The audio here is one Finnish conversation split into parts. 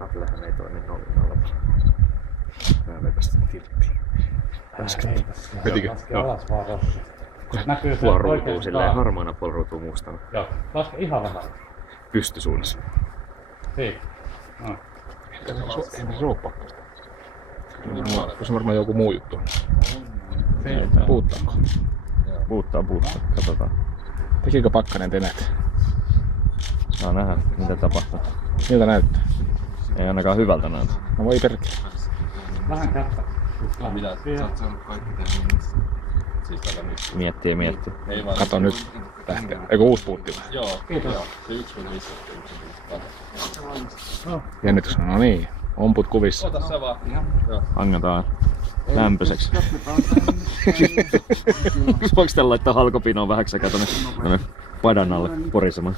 Applehän ei toimi nollalla. Mä vetästän tilttiin. Vetikö? Joo. Puolruutuu silleen harmaana, puolruutuu mustana. Joo, laske ihan vähän. Pystysuunnassa. Siitä. No. Ei se oo pakkasta. Se on varmaan joku muu juttu. Puuttaako? Puuttaa. Katsotaan. Tekikö pakkanen tenet? Saa nähdä, mitä tapahtuu. Miltä näyttää? Ei ainakaan hyvältä näytä. No voi perkele. Vähän kättä. Mitä? Sä oot saanut kaikki tehdä. Siis tällä nyt. Miettii. Ei vaan. Kato nyt lähtee. Eikö uusi puutti vai? Joo. Kiitos. Joo. Se yksi on missä. Jännitys on, no niin. Omput kuvissa. Ota sä vaan. Joo. Annetaan lämpöiseksi. Voiko tän laittaa halkopinoon vähäksi sekä tonne padan alle porisemaan?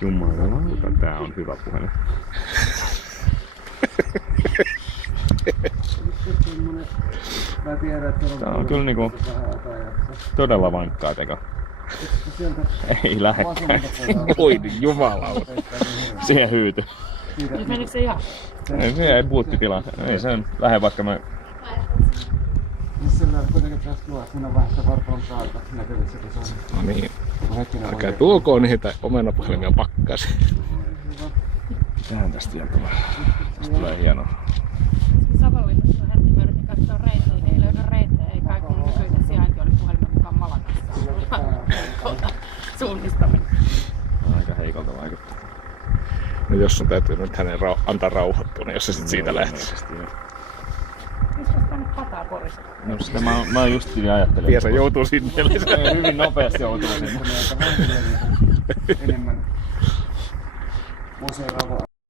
Jumalauta, tää on hyvä puhelin. Tää on kyllä niinku todella vankkaa teko. Ei lähekkään. Voi jumalauta. Siihen hyyty. Nyt menikö se ihan? Ei, se ei puutti tilaa. Ei sen lähde vaikka mä... Sillä kuitenkin tästä luo, siinä on vähän sitä varpalan päältä näkyvissä, kun se on. No niin. Hetkinen Älkää tuoko niitä omenapuhelimia pakkasi. Tähän tästä vielä tulee. Tästä tulee hienoa. Savonlinnassa hetki mä yritin katsoa reittiä, ei löydä reittejä, ei kai kun nykyinen sijainti oli puhelimen mukaan Malakassa. Suunnistaminen. Aika heikolta vaikuttaa. No jos sun täytyy nyt hänen antaa rauhoittua, niin jos se sit siitä lähtisi. Mistä sitä nyt pataa Porissa? No sitä mä justiin ajattelin. Piesä joutuu sinne. Se hyvin nopeasti joutuu sinne. enemmän museoivaa.